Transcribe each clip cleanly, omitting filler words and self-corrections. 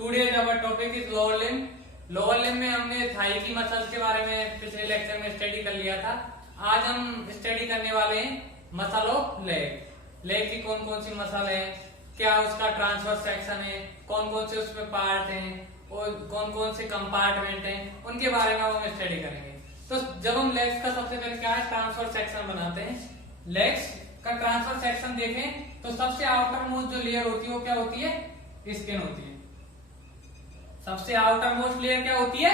Today's our topic is lower limb. Lower limb में हमने Thai की मसल्स के बारे में पिछले लेक्चर में स्टडी कर लिया था। आज हम स्टडी करने वाले हैं मसल ऑफ लेग। लेग की कौन कौन सी मसल है, क्या उसका ट्रांसवर्स सेक्शन है, कौन कौन से उसमें पार्ट हैं और कौन कौन से कंपार्टमेंट हैं, उनके बारे में हम स्टडी करेंगे। तो जब हम लेग्स का सबसे पहले क्या है ट्रांसवर्स सेक्शन बनाते हैं। लेग्स का ट्रांसवर्स सेक्शन देखें तो सबसे आउटर मोस्ट जो लेयर होती है वो क्या होती है, स्किन होती है। सबसे आउटर मोस्ट लेयर क्या होती है,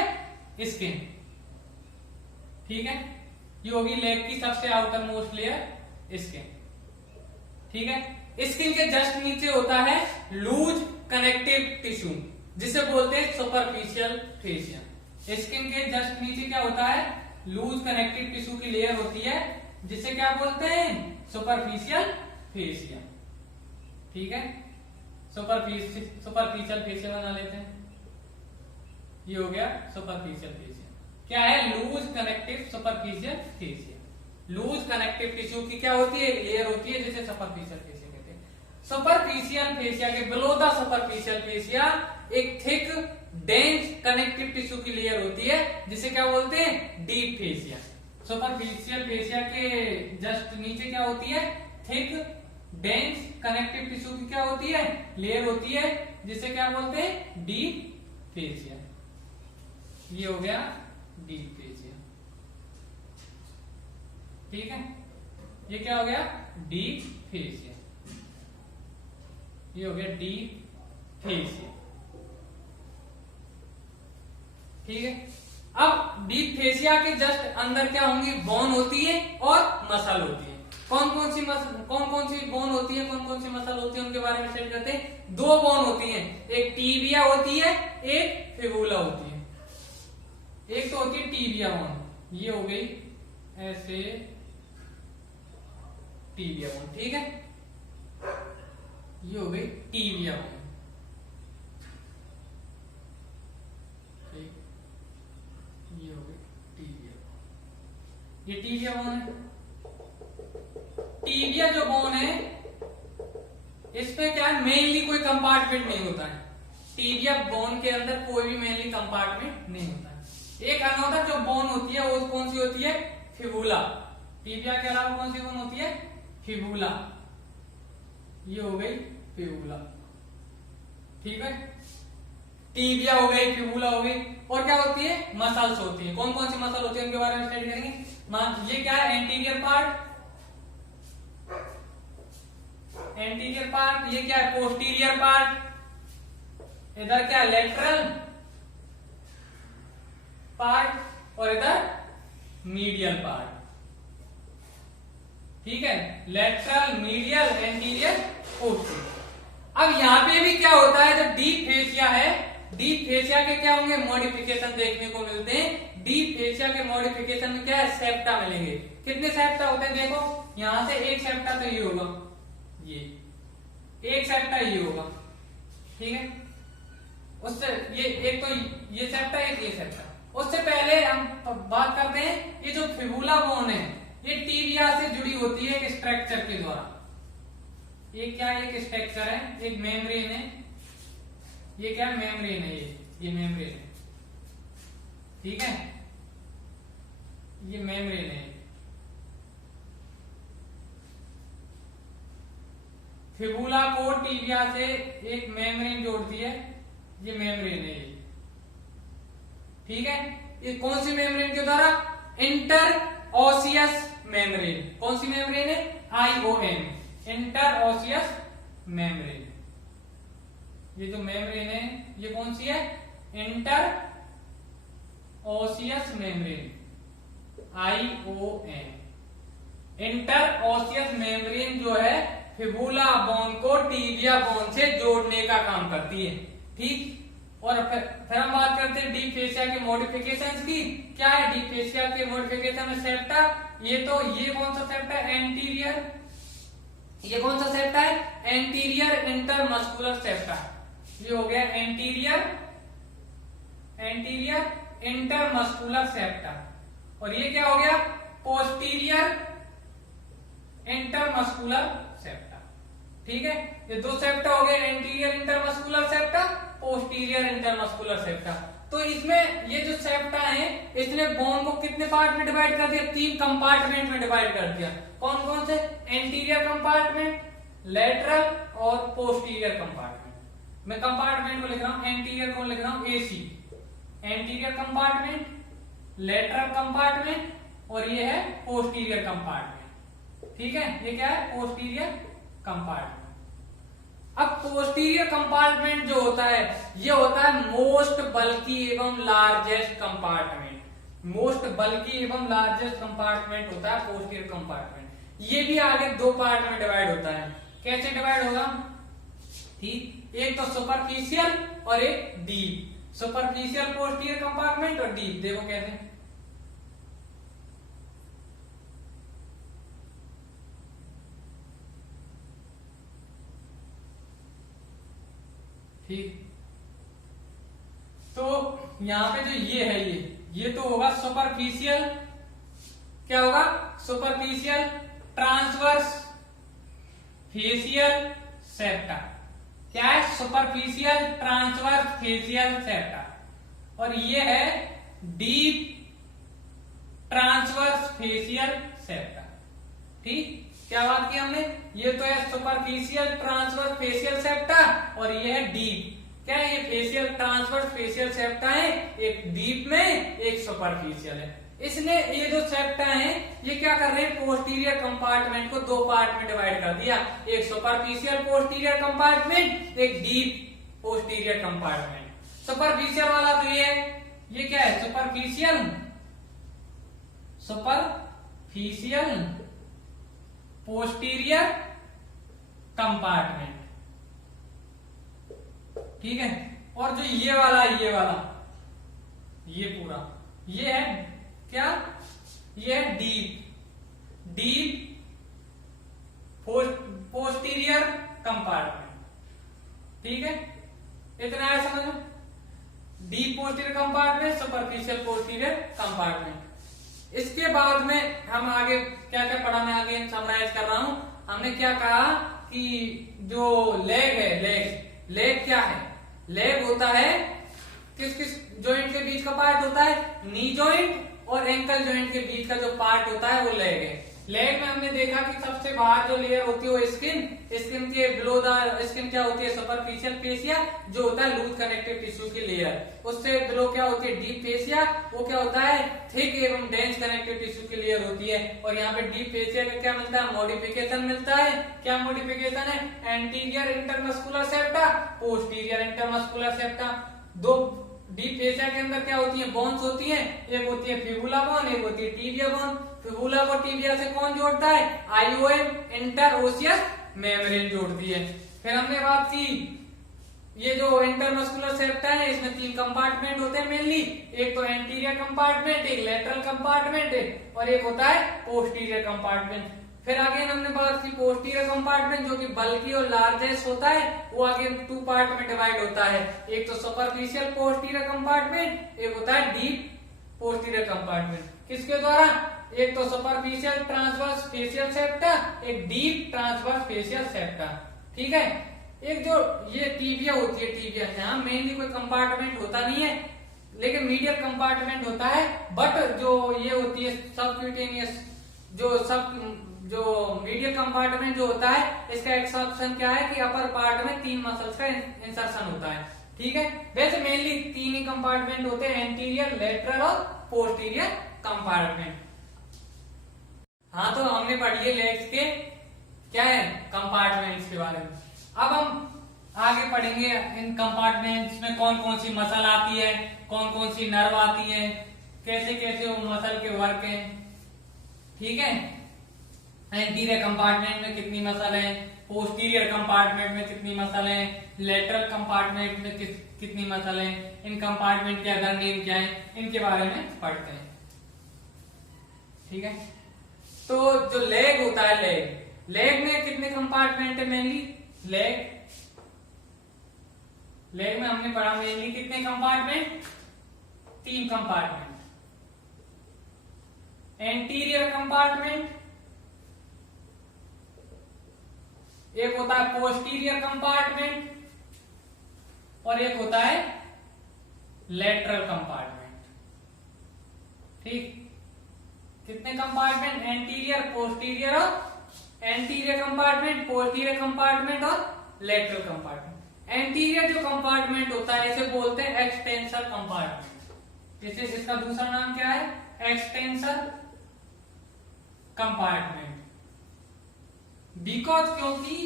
स्किन। ठीक है, ये होगी लेग की सबसे आउटर मोस्ट लेयर स्किन। ठीक है, स्किन के जस्ट नीचे होता है लूज कनेक्टिव टिश्यू जिसे बोलते हैं सुपरफिशियल फेसिया। स्किन के जस्ट नीचे क्या होता है, लूज कनेक्टिव टिश्यू की लेयर होती है जिसे क्या बोलते हैं, सुपरफिशियल फेसिया। ठीक है, सुपरफिशियल फेसिया बना लेते हैं। ये हो गया सुपरफिशियल फेसिया। क्या है, loose connective superficial fascia. Loose connective tissue की क्या होती है, लेयर होती है जिसे सुपरफिशियल फेसिया कहते हैं। सुपरफिशियल फेसिया के बिलो द सुपरफिशियल फेसिया एक थिक डेंस कनेक्टिव टिश्यू की लेयर होती है जिसे क्या बोलते हैं, डीप फेसिया। सुपरफिशियल फेसिया के जस्ट नीचे क्या होती है, थिक डेंस कनेक्टिव टिश्यू की क्या होती है, लेयर होती है जिसे क्या बोलते हैं, डीप फेसिया। ये हो गया डीप फेसिया। ठीक है, ये क्या हो गया, डीप फेसिया। ये हो गया डीप फेसिया। ठीक है, अब डीप फेसिया के जस्ट अंदर क्या होंगी, बोन होती है और मसल होती है। कौन कौन सी बोन होती है, कौन कौन सी मसल होती है, उनके बारे में स्टडी करते हैं। दो बोन होती है, एक टीबिया होती है, एक फिबुला होती है। एक तो होती है टीबिया बोन, ये हो गई ऐसे टीबिया बोन। ठीक है, ये हो गई टीबिया बोन। ठीक, ये हो गई टीबिया बोन। ये टीबिया बोन है। टीबिया जो बोन है इसमें क्या है, मेनली कोई कंपार्टमेंट नहीं होता है। टीबिया बोन के अंदर कोई भी मेनली कंपार्टमेंट नहीं होता है। एक अनदर जो बोन होती है वो कौन सी होती है, फिबुला। टीबिया के अलावा कौन सी बोन होती है, फिबुला। ये हो गई फिबुला। ठीक है, टीबिया हो गई, फिबुला हो गई। और क्या होती है, मसल्स होती है। कौन कौन सी मसल होती है उनके बारे में स्टडी करेंगे। ये क्या है, एंटीरियर पार्ट। एंटीरियर पार्ट, ये क्या है, पोस्टीरियर पार्ट। इधर क्या, लेटरल पार्ट और इधर मीडियल पार्ट। ठीक है, लेटरल, मीडियल, एंटीरियर, पोस्टीरियर। अब यहां पे भी क्या होता है, जो डीप फेसिया है, डीप फेसिया के क्या होंगे, मॉडिफिकेशन देखने को मिलते हैं। डीप फेसिया के मॉडिफिकेशन में क्या है, सेप्टा मिलेंगे। कितने सेप्टा होते हैं, देखो यहां से एक सेप्टा तो ये होगा, ये एक सेप्टा ये होगा। ठीक है, उससे ये एक तो ये सेप्टा, एक ये सेप्टा। उससे पहले हम बात करते हैं, ये जो फिबुला बोन है ये टीबिया से जुड़ी होती है एक स्ट्रक्चर के द्वारा। ये क्या, एक स्ट्रक्चर है, एक मेम्ब्रेन है। ये क्या, मेम्ब्रेन है, ये मेम्ब्रेन है। ठीक है, ये मेम्ब्रेन है। फिबुला को टीबिया से एक मेम्ब्रेन जोड़ती है, ये मेम्ब्रेन है ये। ठीक है, ये कौन सी मेम्ब्रेन के द्वारा, इंटर ऑसियस मेम्ब्रेन। कौन सी मेम्ब्रेन है, IOM, इंटर ऑसियस मेम्ब्रेन। ये जो मेम्ब्रेन है ये कौन सी है, inter osseous membrane, IOM। Inter osseous membrane जो है फिबुला बोन को टीबिया बोन से जोड़ने का काम करती है। ठीक, और फिर हम बात करते हैं डीप फेसिया के मॉडिफिकेशंस की। क्या है डीप फेसिया के मॉडिफिकेशन में, सेप्टा। ये तो ये कौन सा सेप्टा है, एंटीरियर। ये कौन सा सेप्टा है, एंटीरियर इंटरमस्कुलर सेप्टा। ये हो गया एंटीरियर इंटरमस्कुलर सेप्टा। और ये क्या हो गया, पोस्टीरियर इंटरमस्कुलर सेप्टा। ठीक है, ये दो सेप्टा हो गए, anterior intermuscular septa posterior intermuscular septa. तो इसमें ये जो सेप्टा है इसने बोन को कितने पार्ट में डिवाइड कर दिया, 3 कंपार्टमेंट में डिवाइड कर दिया। कौन कौन से, एंटीरियर कंपार्टमेंट, लेटरल और पोस्टीरियर कंपार्टमेंट। मैं कंपार्टमेंट को लिख रहा हूं, एंटीरियर को लिख रहा हूं AC, anterior compartment, lateral compartment और ये है पोस्टीरियर कंपार्टमेंट। ठीक है, ये क्या है, पोस्टीरियर कंपार्टमेंट। अब पोस्टीरियर कंपार्टमेंट जो होता है ये होता है मोस्ट बल्की एवं लार्जेस्ट कंपार्टमेंट। मोस्ट बल्की एवं लार्जेस्ट कंपार्टमेंट होता है पोस्टीरियर कंपार्टमेंट। ये भी आगे 2 पार्ट में डिवाइड होता है। कैसे डिवाइड होगा, ठीक, एक तो सुपरफिशियल और एक डीप। सुपरफिशियल पोस्टीरियर कंपार्टमेंट और डीप, देखो कैसे। ठीक, तो यहां पे जो ये है ये तो होगा सुपरफिशियल, क्या होगा, सुपरफिशियल ट्रांसवर्स फेशियल सेप्टा। क्या है, सुपरफिशियल ट्रांसवर्स फेशियल सेप्टा। और ये है डीप ट्रांसवर्स फेशियल सेप्टा। ठीक, क्या बात की हमने, ये तो है सुपरफिशियल ट्रांसवर्स फेशियल सेप्टा और ये है डीप। क्या है, ये फेशियल ट्रांसवर्स फेशियल सेप्टा है, एक डीप में एक सुपरफिशियल है। इसने ये जो सेप्टा है ये क्या कर रहे हैं, पोस्टीरियर कंपार्टमेंट को 2 पार्ट में डिवाइड कर दिया, एक सुपरफिशियल पोस्टीरियर कंपार्टमेंट, एक डीप पोस्टीरियर कंपार्टमेंट। सुपरफिशियल वाला तो ये क्या है, सुपरफिशियल पोस्टीरियर कंपार्टमेंट। ठीक है, और जो ये वाला ये पूरा ये है क्या, ये है डीप पोस्टीरियर कंपार्टमेंट। ठीक है, इतना है समझ में, deep posterior compartment, superficial posterior compartment. इसके बाद में हम आगे क्या क्या पढ़ा, मैं आगे समराइज कर रहा हूं। हमने क्या कहा कि जो लेग है, लेग क्या है, लेग होता है किस किस जॉइंट के बीच का पार्ट होता है, नी जॉइंट और एंकल जॉइंट के बीच का जो पार्ट होता है वो लेग है। लेग में हमने देखा कि सबसे बाहर जो लेयर होती है वो स्किन के बिलो द स्किन क्या होती है, सुपरफिशियल फेसिया, जो होता है लूज कनेक्टिव टिश्यू की लेयर। उससे बिलो क्या होती है, डीप फेसिया, वो क्या होता है, थिक एवं डेंस कनेक्टिव टिश्यू की लेयर होती है। और यहाँ पे डीप फेसिया का क्या मिलता है, मॉडिफिकेशन मिलता है। क्या मॉडिफिकेशन है, anterior intermuscular septa, posterior intermuscular septa. 2 deep fascia के अंदर क्या होती है, बोन्स होती है, एक होती है फिबुला बोन, एक होती है टिबिया बोन। फिबुला को टिबिया से कौन जोड़ता है, आईओएम इंटरओसियस मेम्ब्रेन जोड़ती है। फिर हमने बात की ये जो इंटरमस्कुलर सेप्टा है इसमें 3 कंपार्टमेंट होते हैं मेनली, एक तो एंटीरियर कंपार्टमेंट, एक लेटरल कंपार्टमेंट और एक होता है पोस्टीरियर कंपार्टमेंट। फिर आगे हमने बात की पोस्टीरियर कंपार्टमेंट जो कि बल्कि और लार्जेस्ट होता है, वो आगे 2 पार्ट में डिवाइड होता है, एक तो सुपरफिशियल पोस्टीरियर कंपार्टमेंट, एक होता है डीप पोस्टीरियर कंपार्टमेंट। किसके द्वारा, एक तो सुपरफिशियल ट्रांसवर्स फेशियल सेप्टा, एक डीप ट्रांसवर्स फेशियल सेप्टा। ठीक है, एक जो ये टिबिया होती है, टिबिया यहाँ मेनली कोई कंपार्टमेंट होता नहीं है लेकिन मीडियल कंपार्टमेंट होता है, बट जो ये होती है सबक्यूटेनियस जो मीडियल कंपार्टमेंट जो होता है इसका एक्सेप्शन क्या है कि अपर पार्ट में 3 मसल्स का इंसर्शन होता है। ठीक है, वैसे मेनली 3 ही कंपार्टमेंट होते हैं, एंटीरियर, लेटरल और पोस्टीरियर कंपार्टमेंट। हाँ, तो हमने पढ़ लिए लेग्स के क्या है, कंपार्टमेंट्स के बारे में। अब हम आगे पढ़ेंगे इन कंपार्टमेंट्स में कौन कौन सी मसल आती है, कौन कौन सी नर्व आती है, कैसे कैसे वो मसल के वर्क हैं। ठीक है, एंटीरियर कंपार्टमेंट में कितनी मसल है, पोस्टीरियर कंपार्टमेंट में कितनी मसल है, लेटरल कंपार्टमेंट में कितनी मसल है, इन कंपार्टमेंट के अदर नेम क्या है, इनके बारे में पढ़ते हैं। ठीक है, तो जो लेग होता है, लेग में कितने कंपार्टमेंट है मेनली, लेग में हमने पढ़ा मेनली कितने कंपार्टमेंट, 3 कंपार्टमेंट। एंटीरियर कंपार्टमेंट, एक होता है पोस्टीरियर कंपार्टमेंट और एक होता है लेटरल कंपार्टमेंट। ठीक, कितने कंपार्टमेंट? एंटीरियर, पोस्टीरियर और एंटीरियर कंपार्टमेंट, पोस्टीरियर कंपार्टमेंट और लेटरल कंपार्टमेंट। एंटीरियर जो कंपार्टमेंट होता है इसे बोलते हैं एक्सटेंसर कंपार्टमेंट। इसे इसका दूसरा नाम क्या है? Extensor compartment. बिकॉज क्योंकि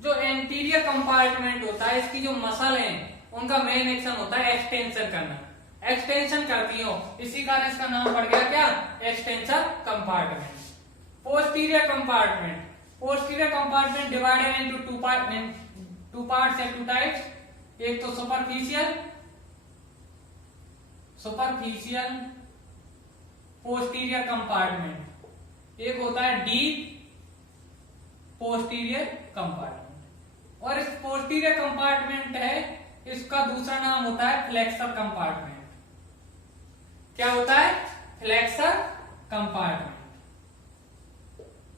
जो एंटीरियर कंपार्टमेंट होता है इसकी जो मसल है उनका मेन एक्शन होता है एक्सटेंशन करना, एक्सटेंशन करती हो, इसी कारण इसका नाम पड़ गया क्या? Extensor compartment. Posterior compartment, posterior compartment divided into two parts या टू टाइप्स। एक तो सुपरफिशियल पोस्टीरियर कंपार्टमेंट, एक होता है डीप पोस्टीरियर कंपार्टमेंट। और इस पोस्टीरियर कंपार्टमेंट है इसका दूसरा नाम होता है फ्लेक्सर कंपार्टमेंट। क्या होता है? Flexor compartment.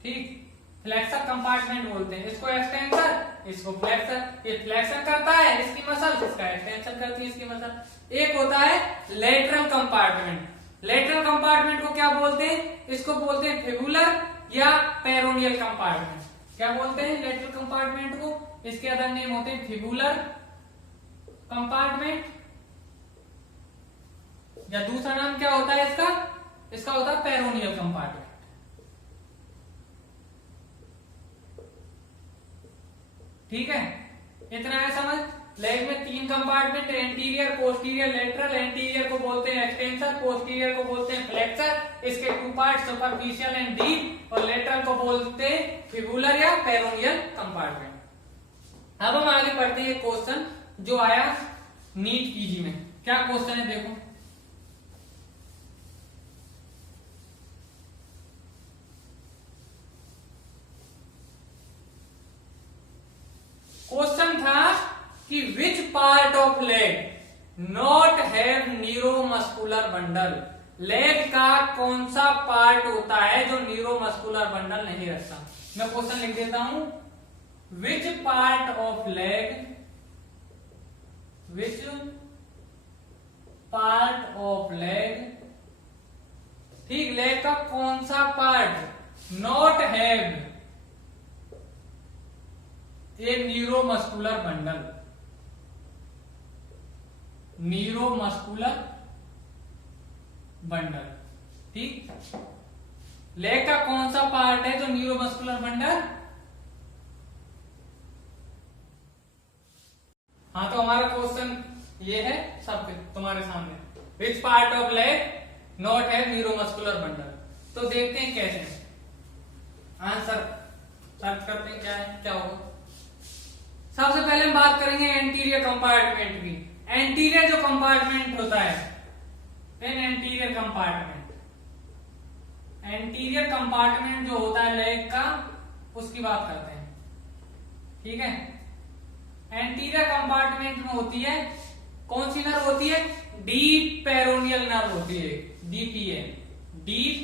ठीक, फ्लेक्सर कंपार्टमेंट बोलते हैं इसको, एक्सटेंसर इसको फ्लेक्सर। ये फ्लेक्सर करता है इसकी मसल, इसका एक्सटेंशन करती है इसकी मसल। एक होता है लेटरल कंपार्टमेंट। लेटरल कंपार्टमेंट को क्या बोलते हैं? इसको बोलते हैं फिबुलर या पेरोनियल कंपार्टमेंट। क्या बोलते हैं लेटरल कंपार्टमेंट को? इसके अदर नेम होते हैं फिबुलर कंपार्टमेंट, या दूसरा नाम क्या होता है इसका? इसका होता है पेरोनियल कंपार्टमेंट। ठीक है, इतना है समझ। लेग में 3 compartment, anterior, posterior, lateral. Anterior को बोलते हैं एक्सटेंसर, पोस्टीरियर को बोलते हैं फ्लेक्सर, इसके 2 पार्ट सुपरफिशियल एंड डीप, और लेटरल को बोलते हैं फिबुलर या पेरोनियल कंपार्टमेंट। अब हम आगे पढ़ते हैं क्वेश्चन जो आया नीट पीजी में। क्या क्वेश्चन है देखो। क्वेश्चन था कि which part of leg not have neuromuscular bundle. Leg का कौन सा पार्ट होता है जो न्यूरोमस्कुलर बंडल नहीं रखता? मैं क्वेश्चन लिख देता हूं, which part of leg, which part of leg, ठीक, लेग का कौन सा part not have a neuromuscular bundle, neuromuscular bundle. ठीक, लेग का कौन सा पार्ट है जो न्यूरोमस्कुलर बंडल? हाँ, तो हमारा क्वेश्चन ये है सबके तुम्हारे सामने, which part of leg not have neuromuscular bundle. तो देखते हैं कैसे आंसर सर्च करते हैं, क्या है क्या होगा। सबसे पहले हम बात करेंगे एंटीरियर कंपार्टमेंट की। एंटीरियर जो कंपार्टमेंट होता है, एंटीरियर कंपार्टमेंट, एंटीरियर कंपार्टमेंट जो होता है लेग का, उसकी बात करते हैं। ठीक है, एंटीरियर कंपार्टमेंट में होती है कौन सी नर्व होती है? डीप पेरोनियल नर्व होती है, डीपीए, डीप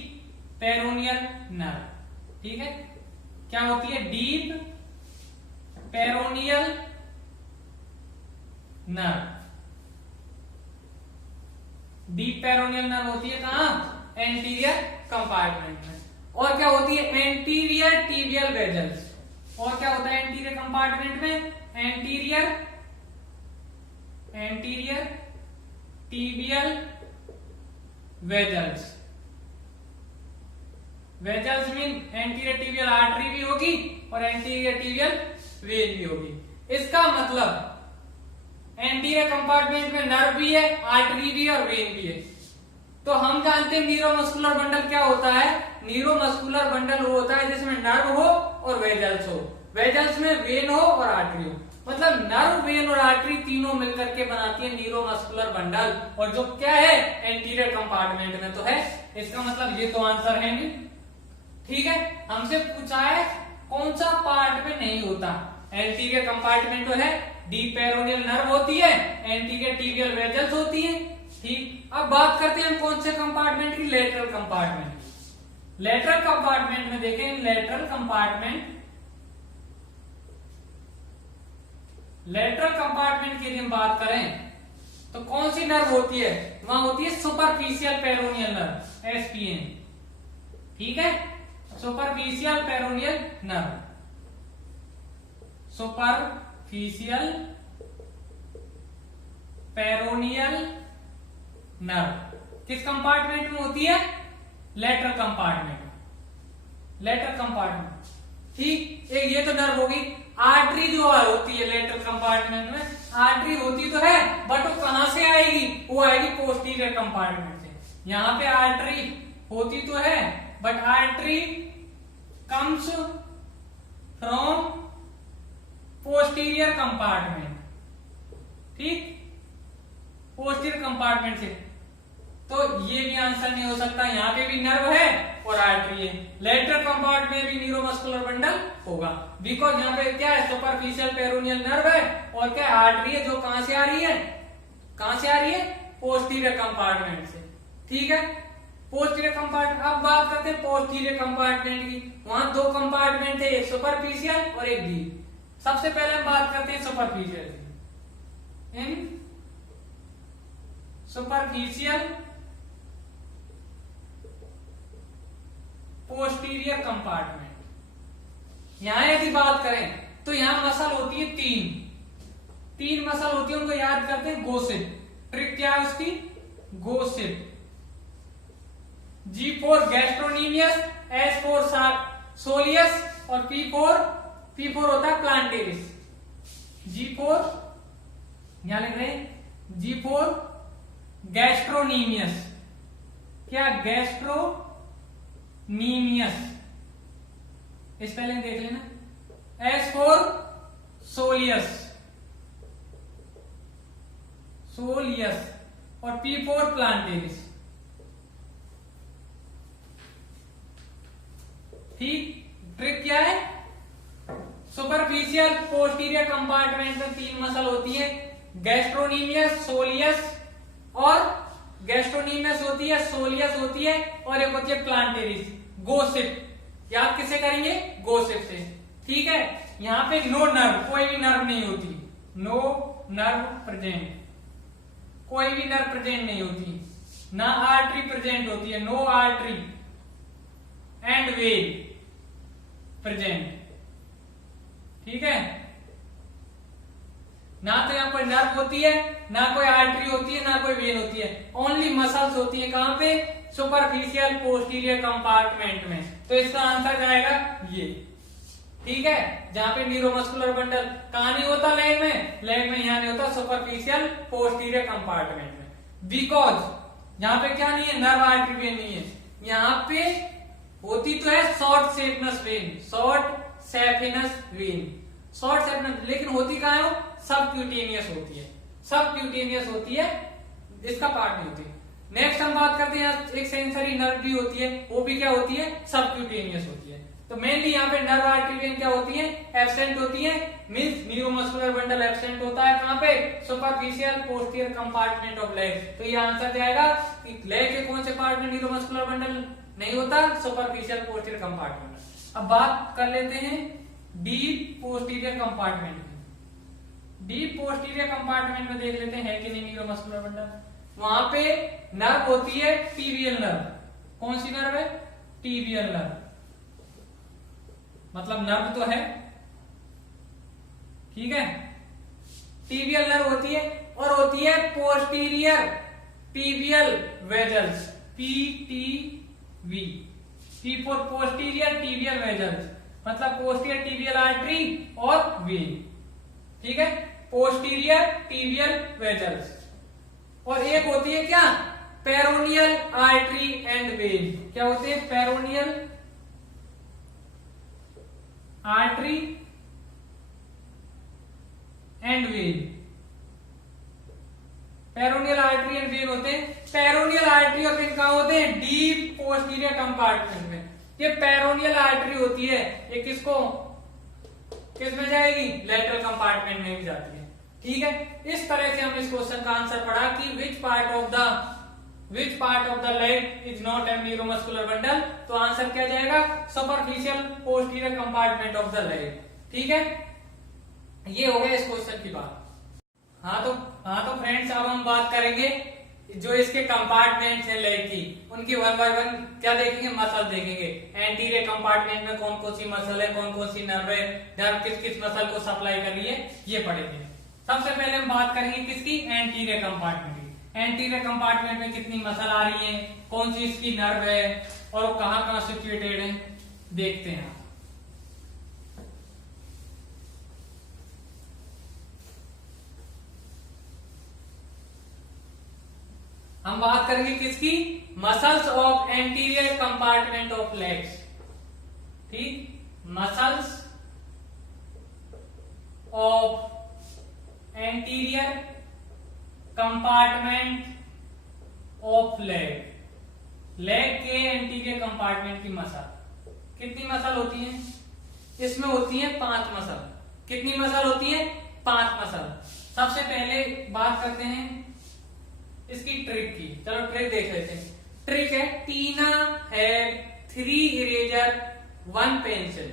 पेरोनियल नर्व। ठीक है, क्या होती है? Deep peroneal nerve. Deep peroneal nerve होती है कहां? एंटीरियर कंपार्टमेंट में। और क्या होती है? Anterior tibial vessels. और क्या होता है एंटीरियर कंपार्टमेंट में? Anterior tibial vessels. Vessels mean anterior tibial artery भी होगी और एंटीरियर टिबियल वेन भी होगी। इसका मतलब एंटीरियर कंपार्टमेंट में नर्व भी है, आर्टरी भी है और वेन भी है। तो हम जानते हैं न्यूरोमस्कुलर बंडल क्या होता है। न्यूरोमस्कुलर बंडल वो होता है जिसमें नर्व हो और वेजल्स हो, वेजल्स में वेन हो और आर्टरी हो। मतलब नर्व, वेन और आर्टरी तीनों मिलकर के बनाती है न्यूरोमस्कुलर बंडल, और जो क्या है एंटीरियर कंपार्टमेंट में तो है। इसका मतलब ये तो आंसर है नहीं। ठीक है, हमसे पूछा है कौन सा पार्ट में नहीं होता। एंटीरियर कंपार्टमेंट तो है, डीप पेरोनियल नर्व होती है, एंटीरियर टिबियल वेजल्स होती है। ठीक, अब बात करते हैं हम कौन से कंपार्टमेंट की? Lateral compartment. लेटरल कंपार्टमेंट में देखें, लेटरल कंपार्टमेंट लेटरल कंपार्टमेंट की यदि हम बात करें तो कौन सी नर्व होती है, वहां होती है सुपरफिशियल पेरोनियल नर्व, एसपीएन। ठीक है, superficial peroneal nerve, superficial peroneal nerve किस कंपार्टमेंट में होती है, लेटरल कंपार्टमेंट, लेटरल कंपार्टमेंट। ठीक, एक ये तो नर्व होगी। आर्टरी जो होती है लेटरल कंपार्टमेंट में, आर्टरी होती तो है बट वो कहां से आएगी, वो आएगी पोस्टीरियर कंपार्टमेंट से। यहां पे आर्टरी होती तो है but artery comes from posterior compartment. ठीक, पोस्टीरियर कंपार्टमेंट से। तो ये भी आंसर नहीं हो सकता, यहाँ पे भी नर्व है और आर्टरी है। लेटरल कंपार्टमेंट में भी न्यूरोमस्कुलर बंडल होगा, बिकॉज यहाँ पे क्या है, सुपरफिशियल पेरोनियल नर्व है और क्या आर्टरी है जो कहां से आ रही है, कहां से आ रही है, पोस्टीरियर कंपार्टमेंट से। ठीक है, पोस्टीरियर कंपार्टमेंट। अब बात करते हैं पोस्टीरियर कंपार्टमेंट की। वहां दो कंपार्टमेंट थे, एक सुपरफिशियल और एक डीप। सबसे पहले हम बात करते हैं सुपरफिशियल की। इन सुपरफिशियल पोस्टीरियर कंपार्टमेंट, यहां यदि बात करें तो यहां मसल होती है तीन मसल होती है, उनको याद करते हैं गोसिप। ट्रिक क्या है उसकी, gossip. G4 gastrocnemius, S4 soleus और P4 होता है प्लांटेरिस। G4 यहां लिख रहे हैं G4 गैस्ट्रोनीमियस, क्या गैस्ट्रोनीमियस, स्पेलिंग देख लेना। S4 सोलियस और P4 प्लांटेरिस। ठीक, ट्रिक क्या है, सुपरफिशियल पोस्टीरियर कंपार्टमेंट में तीन मसल होती है, गैस्ट्रोनीमियस, सोलियस और गैस्ट्रोनीमियस होती है, सोलियस होती है और एक होती है प्लांटेरिस। गोसिप याद किसे करेंगे, गोसिप से। ठीक है, यहां पे नो नर्व, कोई भी नर्व नहीं होती, नो नर्व प्रेजेंट, कोई भी नर्व प्रेजेंट नहीं होती, ना आर्टरी प्रेजेंट होती है, no artery and vein present. ठीक है, ना तो यहां कोई नर्व होती है, ना कोई आर्टरी होती है, ना कोई वेन होती है, ओनली मसल्स होती है। कहां पे, सुपरफिशियल पोस्टीरियर कंपार्टमेंट में। तो इसका आंसर जाएगा ये। ठीक है, जहां पे न्यूरोमस्कुलर बंडल कहां नहीं होता, लेग में, लेग में यहां नहीं होता, सुपरफिशियल पोस्टीरियर कंपार्टमेंट में। बिकॉज यहां पे क्या नहीं है, नर्व आर्टरी वेन नहीं है। यहां पे होती तो है short saphenous vein, short saphenous vein, short saphenous, लेकिन होती कहां है, सबक्यूटेनियस होती है, सबक्यूटेनियस होती है, इसका पार्ट नहीं होती। नेक्स्ट हम बात करते हैं, एक सेंसरी नर्व भी होती है, वो भी क्या होती है, सबक्यूटेनियस होती है। तो मेनली यहाँ पे नर्व आर्टरी वेन क्या होती है, एब्सेंट होती है, मींस न्यूरोमस्कुलर बंडल एब्सेंट होता है। कहां पे, superficial posterior compartment of leg. तो ये आंसर जाएगा कि लेग के कौन से पार्ट में न्यूरोमस्कुलर बंडल नहीं होता, सुपरफिशियल पोस्टीरियर कंपार्टमेंट। अब बात कर लेते हैं डीप पोस्टीरियर कंपार्टमेंट में। डीप पोस्टीरियर कंपार्टमेंट में देख लेते हैं है कि नहीं न्यूरोमस्कुलर बंडल। वहां पे नर्व होती है टीबियल नर्व। कौन सी नर्व है, टीबियल नर्व, मतलब नर्व तो है। ठीक है, टीबियल नर्व होती है और होती है posterior tibial vessels, PTV, P4 posterior tibial vessels, मतलब पोस्टीरियर टीबियल आर्टरी और वेन। ठीक है, पोस्टीरियर टीबियल वेजल्स। और एक होती है क्या, पेरोनियल आर्टरी एंड वेन। क्या होते हैं, peroneal artery and when, peroneal artery and when होते हैं। पेरोनियल आर्टरी और वेन कहां होते हैं, डीप पोस्टीरियर कंपार्टमेंट में। ये पेरोनियल आर्टरी होती है, ये किस में जाएगी, लेटरल कंपार्टमेंट में भी जाती है। ठीक है, इस तरह से हम इस क्वेश्चन का आंसर पढ़ा कि which part of the leg is not a neuromuscular bundle. तो आंसर क्या जाएगा, superficial posterior compartment of the leg. ठीक है, ये हो गया इस क्वेश्चन की बात। हाँ तो फ्रेंड्स, अब हम बात करेंगे जो इसके कंपार्टमेंट्स हैं लेग की, उनकी वन बाय वन क्या देखेंगे, मसल देखेंगे। एंटीरियर कंपार्टमेंट में कौन कौन सी मसल है, कौन कौन सी नर्व है, नर्व किस किस मसल को सप्लाई कर रही है, ये पढ़ेंगे। सबसे पहले हम बात करेंगे किसकी, एंटीरियर कंपार्टमेंट की। एंटीरियर कंपार्टमेंट में कितनी मसल आ रही है, कौन सी इसकी नर्व है और वो कहाँ कहाँ सिचुएटेड है, देखते हैं। हम बात करेंगे किसकी, muscles of anterior compartment of legs. ठीक, muscles of anterior compartment of leg. Leg के एंटीरियर कंपार्टमेंट की मसल, कितनी मसल होती है, इसमें होती है 5 मसल। कितनी मसल होती है, 5 मसल। सबसे पहले बात करते हैं इसकी ट्रिक की। चलो ट्रिक देख लेते हैं। ट्रिक है, टीना है 3 इरेजर 1 पेंसिल।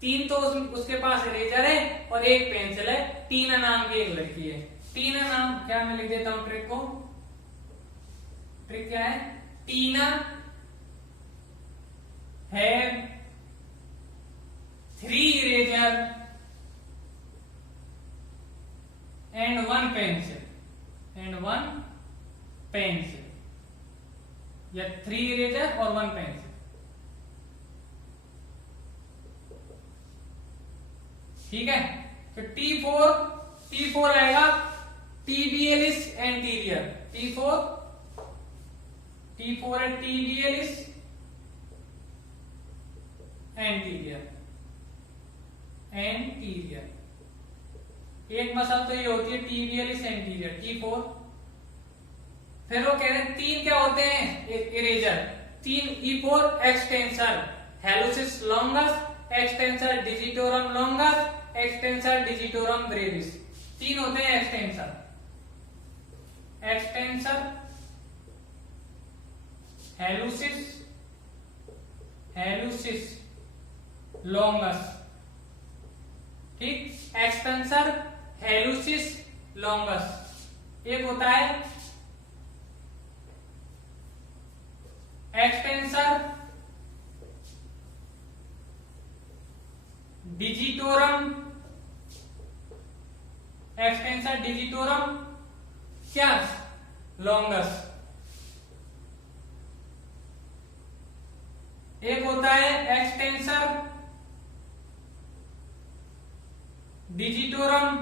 3 तो उसके पास इरेजर है और 1 पेंसिल है। टीना नाम की एक लड़की है। टीना नाम क्या, मैं लिख देता हूं ट्रिक को। ट्रिक क्या है, टीना है 3 इरेजर एंड 1 पेंसिल या 3 इरेजर और 1 पेंसिल। ठीक है, तो T4 आएगा tibialis एंटीरियर। T4 है tibialis एंटीरियर। एक मसल तो ये होती है tibialis एंटीरियर, T4। फिर वो कह रहे हैं 3 क्या होते हैं, एक eraser. 3 E4 extensor hallucis longus, extensor digitorum longus, extensor digitorum brevis. 3 होते हैं एक्सटेंसर हेलुसिस लॉन्गस। ठीक, एक्सटेंसर हेलुसिस लॉन्गस। एक होता है एक्सटेंसर डिजिटोरम क्या, लॉन्गस। एक होता है extensor digitorum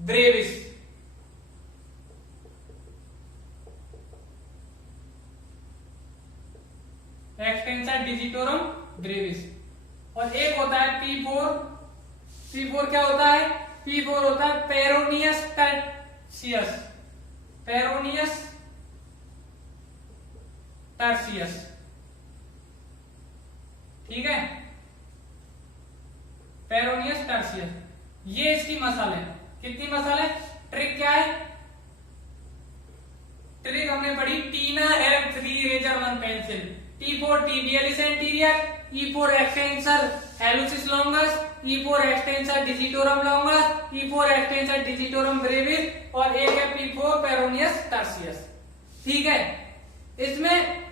Brevis. Extensor digitorum brevis. और एक होता है P4 क्या होता है, P4 होता है पेरोनियस टर्सियस। ठीक है, पेरोनियस टर्सियस। ये इसकी मसल है। कितनी मसल है, ट्रिक क्या है, ट्रिक हमने पढ़ी, टीना है 3 eraser 1 pencil. T4 tibialis anterior, E4 extensor hallucis longus, E4 extensor digitorum longus, E4 extensor digitorum brevis और एक है P4 peroneus tertius। ठीक है, इसमें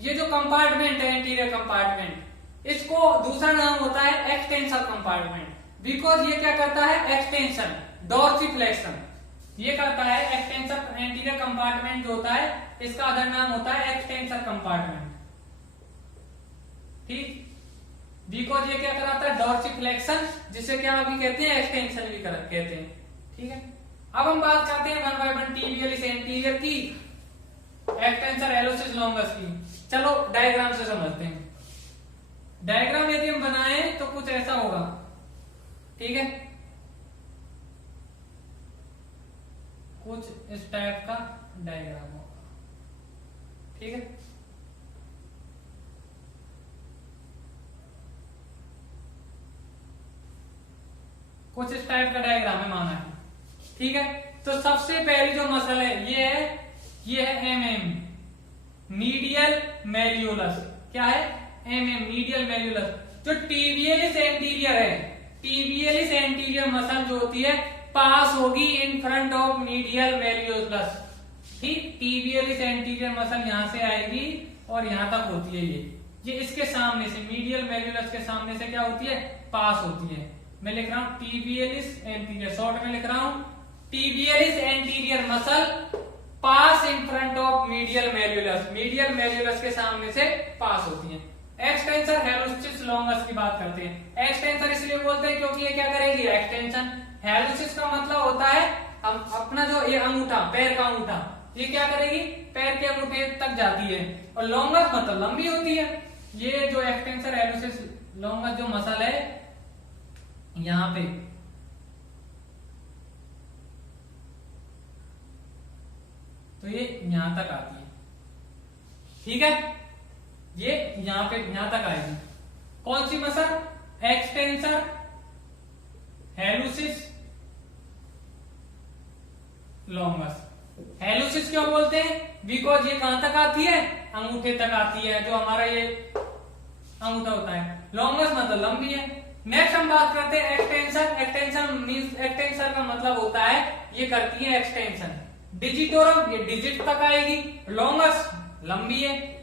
ये जो कंपार्टमेंट है एंटीरियर कंपार्टमेंट, इसको दूसरा नाम होता है एक्सटेंसर कंपार्टमेंट। बिकॉज ये क्या करता है, एक्सटेंशन, डॉर्सिफ्लेक्शन ये करता है। एक्सटेंसर एंटीरियर कंपार्टमेंट जो होता है, इसका अदर नाम होता है एक्सटेंसर कंपार्टमेंट। ठीक, बिकॉज ये क्या कराता है, डॉर्सिफ्लेक्शन, जिसे क्या अभी कहते हैं, एक्सटेंशन भी कहते हैं। ठीक है, अब हम बात करते हैं 1 by 1 tibialis एंटीरियर की, एक्सटेंसर हेलुसिस लॉन्गस की। चलो डायग्राम से समझते हैं। डायग्राम यदि हम बनाए तो कुछ ऐसा होगा। ठीक है, कुछ इस टाइप का डायग्राम होगा। ठीक है, कुछ इस टाइप का डायग्राम है माना है। ठीक है, तो सबसे पहली जो मसल है ये है एमएम, मीडियल मेल्यूलस। क्या है, एमएम मीडियल मेल्यूलस। जो टिबियलिस एंटीरियर है, टिबियलिस एंटीरियर मसल जो होती है पास होगी इन फ्रंट ऑफ मीडियल मैल्यूलस। ठीक, टिबियलिस एंटीरियर मसल यहां से आएगी और यहां तक होती है ये इसके सामने से मीडियल मैल्यूलस के सामने से क्या होती है, पास होती है। मैं लिख रहा हूं टिबियलिस एंटीरियर, शॉर्ट में लिख रहा हूं tibialis anterior muscle pass in front of medial malleolus, medial malleolus के सामने से पास होती है। एक्सटेंसर हैलुसिस लॉन्गस की बात करते हैं। एक्सटेंसर इसलिए बोलते हैं क्योंकि ये क्या करेगी, एक्सटेंशन। हैलुसिस का मतलब होता है हम अपना जो ये अंगूठा, पैर का अंगूठा, ये क्या करेगी, पैर के अंगूठे तक जाती है। और लॉन्गस मतलब लंबी होती है। ये जो एक्सटेंसर हैलुसिस लॉन्गस जो मसल है यहां पे, तो ये यहां तक आती है। ठीक है, ये यहां पे यहां तक आएगी। कौन सी मसल, एक्सटेंसर हैलुसिस लॉन्गस। हैलुसिस क्यों बोलते हैं, बिकॉज ये कहां तक आती है, अंगूठे तक आती है, जो हमारा ये अंगूठा होता है। लॉन्गस मतलब लंबी है। नेक्स्ट हम बात करते हैं एक्सटेंशन। एक्सटेंशन मींस, एक्सटेंशन का मतलब होता है ये करती है एक्सटेंशन। डिजिटोरम ये डिजिट तक आएगी, लॉन्गस लंबी है।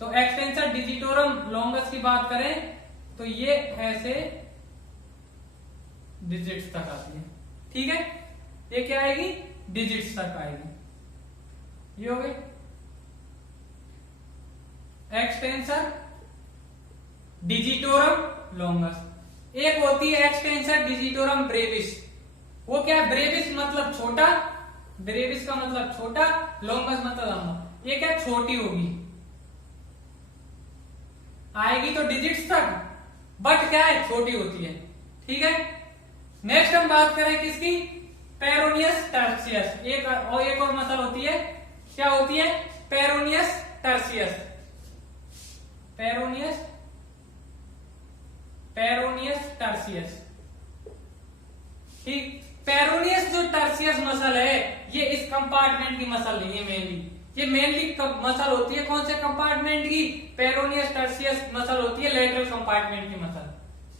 तो एक्सटेंशन डिजिटोरम लॉन्गस की बात करें तो ये ऐसे डिजिट्स तक आती है। ठीक है, ये क्या आएगी, डिजिट्स तक आएगी। ये हो गई एक्सटेंशन डिजिटोरम लॉन्गस। एक होती है एक्सटेंशन डिजिटोरम ब्रेविस। वो क्या है, ब्रेविस मतलब छोटा, ब्रेविस का मतलब छोटा, लॉन्गस मतलब लंबा। ये क्या छोटी होगी, आएगी तो डिजिट्स तक, बट क्या है, छोटी होती है। ठीक है, नेक्स्ट हम बात करें किसकी, पेरोनियस टर्सियस। एक और मसल होती है, क्या होती है, पेरोनियस टर्सियस। Peroneus Tarsus. ठीक, पेरोनियस जो टर्सियस मसल है ये इस कंपार्टमेंट की मसल नहीं है मेनली। ये मेनली मसल होती है कौन से कंपार्टमेंट की, पेरोनियस टर्सियस मसल होती है लेटरल कंपार्टमेंट की मसल।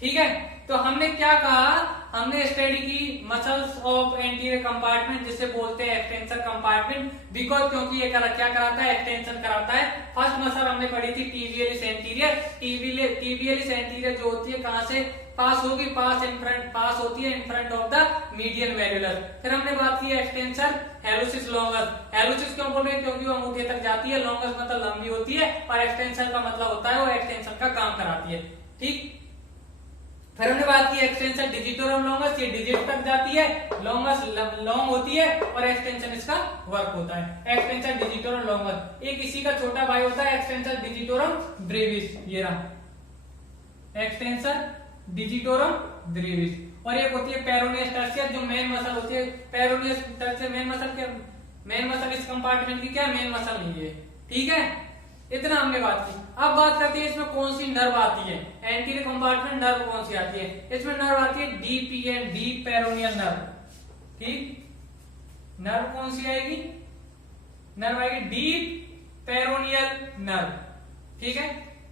ठीक है, तो हमने क्या कहा, हमने स्टडी की मसल्स ऑफ एंटीरियर कंपार्टमेंट, जिसे बोलते हैं एक्सटेंसर कंपार्टमेंट, बिकॉज क्योंकि ये क्या कराता है, एक्सटेंशन कराता है। फर्स्ट मसल हमने पढ़ी थी टिबियलिस एंटीरियर। टिबियलिस एंटीरियर जो होती है कहां से पास होगी, पास होती है इन फ्रंट ऑफ द मीडियल मैल्यूलस। फिर हमने बात की एक्सटेंशन हैलुसिस लॉन्गस। हैलुसिस क्यों बोल रहे हैं, क्योंकि वो अंगूठे तक जाती है। लॉन्गस मतलब लंबी होती है, और एक्सटेंशन का मतलब होता है वो एक्सटेंशन का काम कराती है। ठीक, फिर हमने बात की एक्सटेंशन डिजिटोरम लॉन्गस, ये डिजिट तक जाती है, लॉन्गस लॉन्ग होती है, और एक्सटेंशन इसका वर्क होता है। Extension digitorum longus. एक इसी का छोटा भाई होता है एक्सटेंशन डिजिटोरम ब्रेविस। ये रहा एक्सटेंशन डिजिटोरम ब्रेविस। और एक होती है पेरोनियस टर्सियस, जो मेन मसल होती है। पेरोनियस टर्सियस मेन मसल इस कंपार्टमेंट की क्या मेन मसल नहीं है। ठीक है, इतना हमने बात की। अब बात करते हैं इसमें कौन सी नर्व आती है, एंटीरियर कंपार्टमेंट नर्व कौन सी आती है। इसमें नर्व आती है डीपीएन, डीप पेरोनियल नर्व। ठीक, नर्व कौन सी आएगी, नर्व आएगी डीप पेरोनियल नर्व। ठीक है,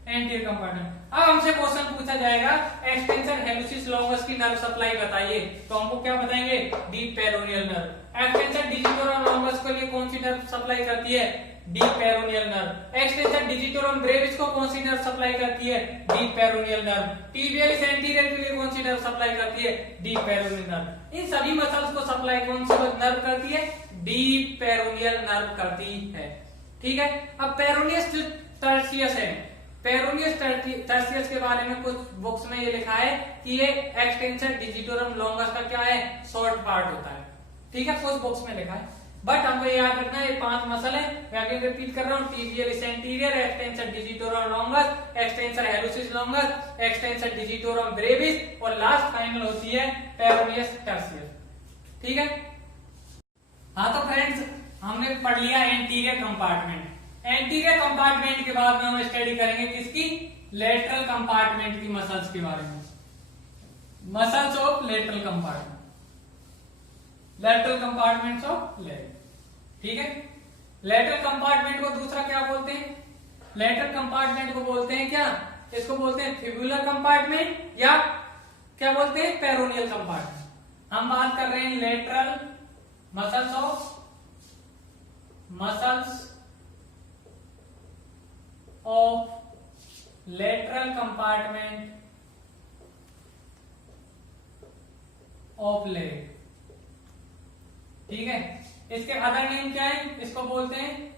एंटीरियर कंपार्टमेंट। अब हमसे क्वेश्चन पूछा जाएगा एक्सटेंशन हैलुसिस लॉन्गस की नर्व सप्लाई बताइए, तो हमको क्या बताएंगे, deep peroneal nerve. Extension digitorum longus के लिए कौन सी नर्व सप्लाई करती है, deep peroneal nerve. Extension digitorum Brevis को कौन सी नर्व सप्लाई करती है, डीप पेरोनियल नर्व। टिबियलिस एंटीरियर के लिए कौन सी नर्व सप्लाई करती है, डीप पेरोनियल नर्व। इन सभी मसल्स को सप्लाई कौन सी नर्व करती है, डीप पेरोनियल नर्व करती है। ठीक है, अब पेरोनियस टर्सियस है, पेरोनियस टर्सियस के बारे में कुछ बुक्स में ये लिखा है कि ये एक्सटेंशन डिजिटोरम लॉन्गस का क्या है, शॉर्ट पार्ट होता है। ठीक है, कुछ बुक्स में लिखा है, बट हमको याद रखना है ये 5 मसल है। मैं अगेन रिपीट कर रहा हूँ, tibialis anterior, extension digitorum longus, extension hallucis longus, extension digitorum brevis, और लास्ट फाइनल होती है पेरोनियस टर्सियस। ठीक है, हाँ तो फ्रेंड्स हमने पढ़ लिया एंटीरियर कंपार्टमेंट। एंटीरियर कंपार्टमेंट के बाद में हम स्टडी करेंगे किसकी, लेटरल कंपार्टमेंट की मसल्स के बारे में, muscles of lateral compartment, lateral compartments of leg. ठीक है, लेटरल कंपार्टमेंट को दूसरा क्या बोलते हैं, लेटरल कंपार्टमेंट को बोलते हैं क्या, इसको बोलते हैं फिब्युलर कंपार्टमेंट या क्या बोलते हैं, पेरोनियल कंपार्टमेंट। हम बात कर रहे हैं lateral muscles of lateral compartment of leg. ठीक है, इसके अदर नेम क्या है, इसको बोलते हैं,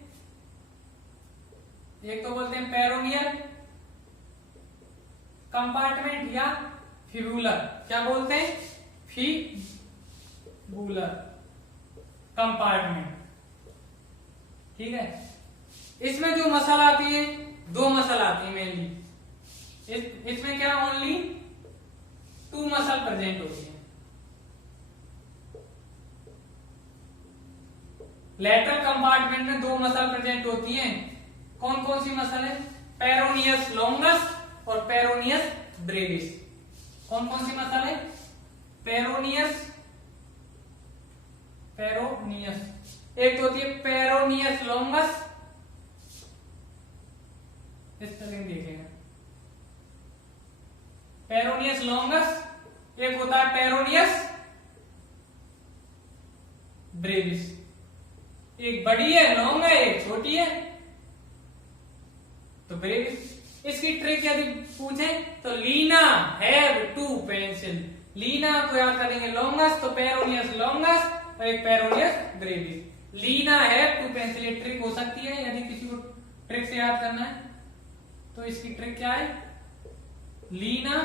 एक तो बोलते हैं पेरोनियल कंपार्टमेंट या फिबुलर। क्या बोलते हैं, फिबुलर कंपार्टमेंट। ठीक है, इसमें जो मसल आती है, दो मसल आती है मेनली। इसमें क्या ओनली 2 मसल प्रेजेंट होती है। लेटरल कंपार्टमेंट में 2 मसल प्रेजेंट होती हैं। कौन कौन सी मसल है, पेरोनियस लॉन्गस और पेरोनियस ब्रेविस। कौन कौन सी मसल है, पेरोनियस एक तो होती है पेरोनियस लॉन्गस, इस तरह देखेगा, पेरोनियस लॉन्गस। एक होता है पेरोनियस ब्रेविस। एक बड़ी है, लॉन्ग है, एक छोटी है, तो ब्रेविस। इसकी ट्रिक यदि पूछे तो लीना हैव 2 पेंसिल। लीना को याद करेंगे लॉन्गस, तो पेरोनियस लॉन्गस और एक peroneus brevis. Leena have 2 pencil, ये ट्रिक हो सकती है यदि किसी को ट्रिक से याद करना है। तो इसकी ट्रिक क्या है, लीना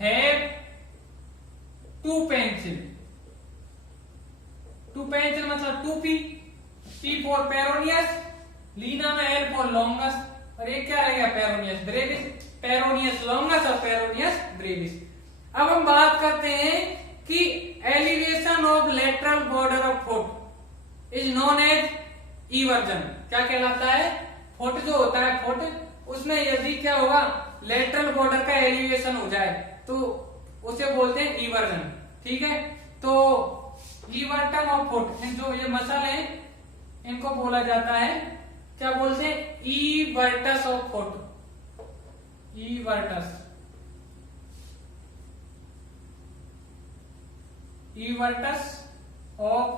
हैव 2 पेंसिल। 2 पेंसिल मतलब 2P, P for peroneus, Leena में L फॉर लॉन्गस, और एक क्या रहेगा, पेरोनियस ब्रेविस। पेरोनियस लॉन्गस और पेरोनियस ब्रेविस। अब हम बात करते हैं कि elevation of lateral border of foot is known as eversion. क्या कहलाता है, फुट जो होता है, फुट उसमें यदि क्या होगा, लेटरल बॉर्डर का एलिवेशन हो जाए तो उसे बोलते हैं इवर्जन। ठीक है, तो इवर्टम ऑफ फुट, जो ये मसल है इनको बोला जाता है, क्या बोलते हैं, evertors of foot. Evertors of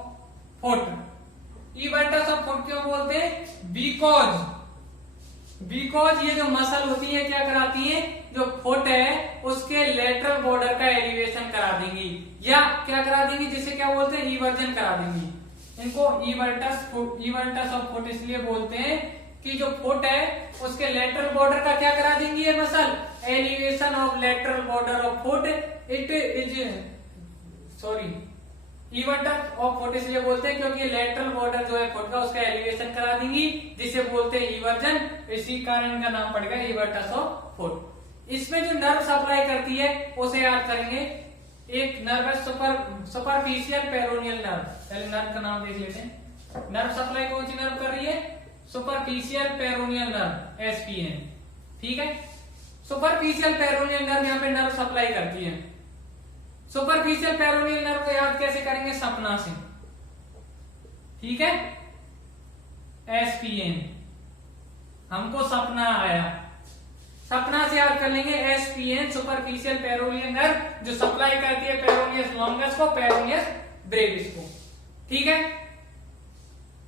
foot. Evertors of foot क्यों बोलते हैं, बिकॉज ये जो मसल होती है क्या कराती है, जो फुट है उसके लेटरल बॉर्डर का एलिवेशन करा देंगी, या क्या करा देंगी, जिसे क्या बोलते हैं, इवर्जन करा देंगी। इनको इवर्टस ऑफ फुट इसलिए बोलते हैं कि जो फुट है उसके लेटरल बॉर्डर का क्या करा देंगी ये muscle, elevation of lateral border of foot. It is evertors of foot इसलिए बोलते हैं क्योंकि लेटरल बॉर्डर जो है फुट का उसका एलिवेशन करा देंगी, जिसे बोलते हैं इवर्जन। इसी कारण इनका नाम पड़ेगा इवर्टस ऑफ फुट। इसमें जो नर्व सप्लाई करती है उसे याद करेंगे, एक नर्व है सुपरफिशियल पेरोनियल नर्व। पहले नर्व का नाम देख लेते हैं। नर्व सप्लाई कौन सी नर्व कर रही है, सुपरफिशियल पेरोनियल नर्व, SPN। ठीक है, सुपरफिशियल पेरोनियल नर्व यहाँ पे नर्व सप्लाई करती है। सुपरफिशियल पेरोनियल नर्व को याद कैसे करेंगे, सपना से। ठीक है, SPN, हमको सपना आया, सपना से याद कर लेंगे SPN, सुपरफिशियल पेरोनियल नर्व, जो सप्लाई करती है पेरोनियस लॉन्गस को, पेरोनियस ब्रेविस को। ठीक है,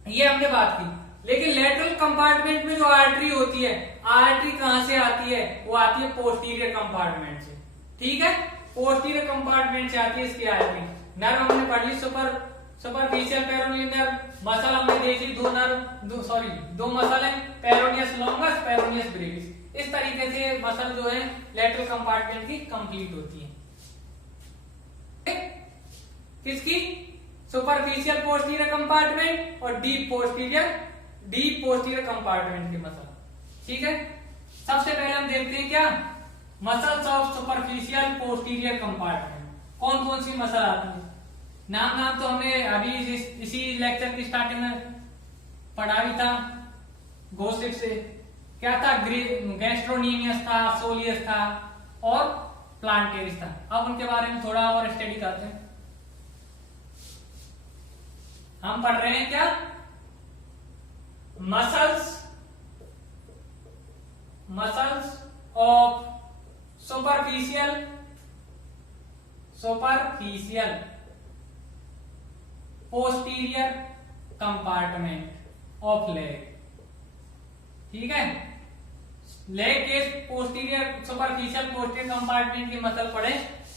ये हमने बात की। लेकिन लेटरल कंपार्टमेंट में जो आर्टरी होती है, आर्टरी कहां से आती है, वो आती है पोस्टीरियर कंपार्टमेंट से। ठीक है, पोस्टीरियर कंपार्टमेंट से आती है इसकी आर्टरी। नर्व हमने पढ़ ली, सुपरफिशियल पेरोनियल नर्व। मसल हमने देखी, दो मसल है, पेरोनियस लॉन्गस, पेरोनियस ब्रेविस। इस तरीके से मसल जो है लेटरल कंपार्टमेंट की कंप्लीट होती है। किसकी, सुपरफिशियल पोस्टीरियर कंपार्टमेंट और डीप पोस्टीरियर कंपार्टमेंट की मसल। ठीक है, सबसे पहले हम देखते हैं क्या, muscles of superficial posterior compartment. कौन कौन सी मसल आती है, नाम तो हमने अभी इसी लेक्चर की स्टार्टिंग में पढ़ा भी था, गोसिप से। क्या था, गैस्ट्रोनीमियस था, सोलियस था और प्लांटेरिस था। अब उनके बारे में थोड़ा और स्टडी करते हैं। हम पढ़ रहे हैं क्या, muscles of superficial posterior compartment of leg. ठीक है, लेग के पोस्टीरियर सुपरफिशियल पोस्टीरियर कंपार्टमेंट की मसल पढ़े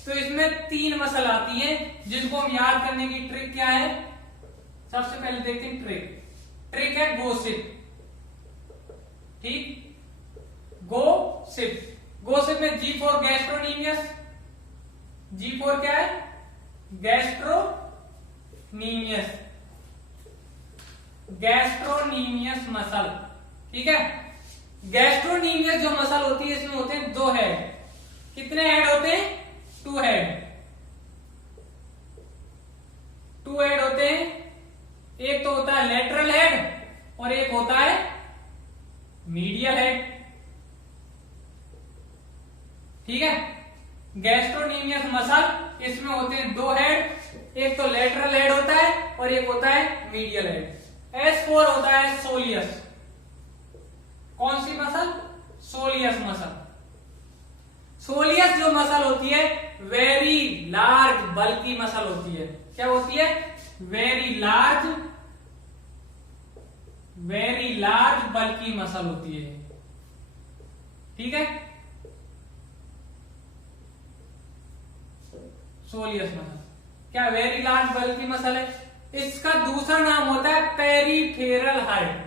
तो इसमें 3 मसल आती है जिनको हम याद करने की ट्रिक क्या है। सबसे पहले देखते हैं ट्रिक है गोसिप। ठीक, गोसिप में G for gastrocnemius, G for क्या है, गैस्ट्रोनीमियस मसल। ठीक है, गैस्ट्रोनीमियस जो मसल होती है इसमें होते हैं 2 हेड। कितने हेड होते हैं, 2 हेड। 2 हेड होते हैं, एक तो होता है लेटरल हेड और एक होता है मीडियल हेड। ठीक है, गैस्ट्रोनीमियस मसल इसमें होते हैं 2 हेड, एक तो लेटरल हेड होता है और एक होता है मीडियल हेड। S4 होता है सोलियस। कौन सी मसल, सोलियस मसल। सोलियस जो मसल होती है वेरी लार्ज बल्की मसल होती है। क्या होती है, वेरी लार्ज बल्की मसल होती है। ठीक है, सोलियस मसल क्या वेरी लार्ज बल्की मसल है। इसका दूसरा नाम होता है पेरीफेरल हार्ट।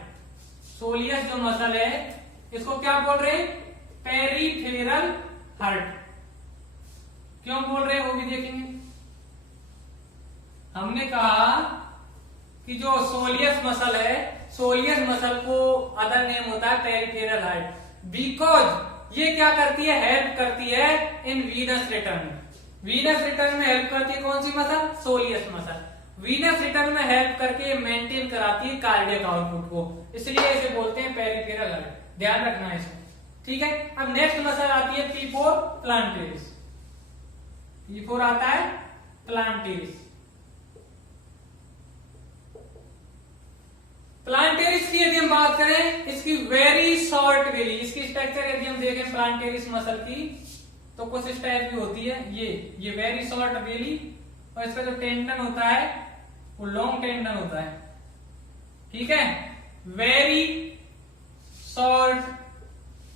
सोलियस जो मसल है इसको क्या बोल रहे हैं, पेरीफेरल हार्ट। क्यों बोल रहे हैं वो भी देखेंगे। हमने कहा कि जो सोलियस मसल है, सोलियस मसल को अदर नेम होता है पेरीफेरल हार्ट, बिकॉज ये क्या करती है, हेल्प करती है in venous return. Venous return में हेल्प करती है कौन सी muscle, soleus muscle. Venous return में हेल्प करके मेंटेन कराती है कार्डियक आउटपुट को, इसलिए इसे बोलते हैं पेरिफेरल हार्ट। ध्यान रखना है इसको। ठीक है, अब नेक्स्ट मसल आती है P4 प्लांटेरिस। P4 आता है प्लांटेरिस। प्लांटेरिस की यदि हम बात करें, इसकी वेरी शॉर्ट बेली, इसकी स्ट्रक्चर यदि हम देखें प्लांटेरिस मसल की तो कुछ इस टाइप की होती है। ये वेरी शॉर्ट बेली और इसका जो टेंडन होता है वो लॉन्ग टेंडन होता है। ठीक है, वेरी शॉर्ट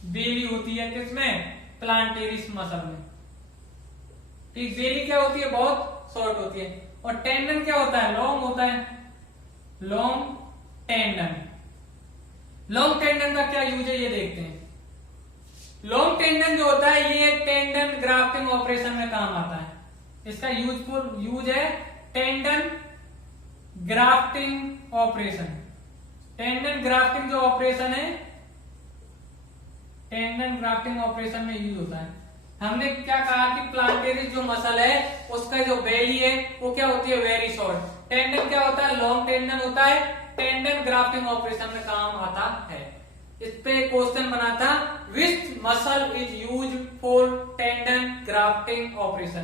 बेली होती है किसमें, प्लांटेरिस मसल में। ठीक, बेली क्या होती है, बहुत शॉर्ट होती है। और टेंडन क्या होता है, लॉन्ग होता है, लॉन्ग टेंडन। लॉन्ग टेंडन का क्या यूज है ये देखते हैं। लॉन्ग टेंडन जो होता है ये टेंडन ग्राफ्टिंग ऑपरेशन में काम आता है। इसका यूज है tendon grafting operation. Tendon grafting जो ऑपरेशन है, टेंडन ग्राफ्टिंग ऑपरेशन में यूज होता है। हमने क्या कहा कि प्लांटेरिस जो मसल है उसका जो बेली है वो क्या होती है, वेरी शॉर्ट। टेंडन क्या होता है, लॉन्ग टेंडन होता है, टेंडन ग्राफ्टिंग ऑपरेशन में काम आता है। इस पे क्वेश्चन बना था, which muscle is use for tendon grafting operation.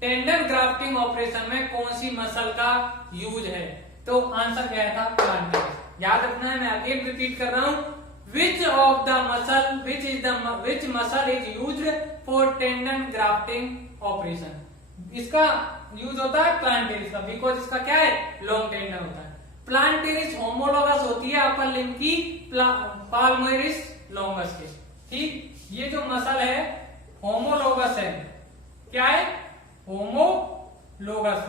Tendon grafting operation में कौन सी मसल का यूज है, तो आंसर क्या था, प्लांटेरिस। याद रखना है, मैं अगेन रिपीट कर रहा हूं, which muscle is used for tendon grafting operation. इसका यूज होता है प्लांटेरिस का, बिकॉज इसका क्या है, लॉन्ग टेंडन होता है। प्लांटेरिस होमोलोगस होती है अपर लिम्ब की पाल्मेरिस लॉन्गस के। ठीक, ये जो मसल है होमोलोगस है। क्या है, होमोलोगस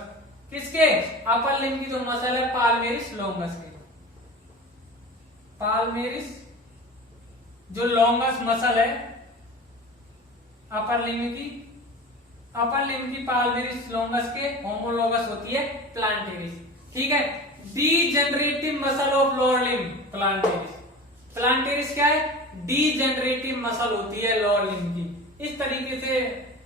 किसके, अपर लिम्ब की जो मसल है पाल्मेरिस लॉन्गस के। पाल्मेरिस जो लॉन्गस मसल है अपर लिम्ब की पाल्मेरिस लॉन्गस के होमोलोगस होती है प्लांटेरिस। ठीक है, degenerative muscle of lower limb plantaris. Plantaris क्या है, डीजेनरेटिव मसल होती है लोअर लिम्ब की। इस तरीके से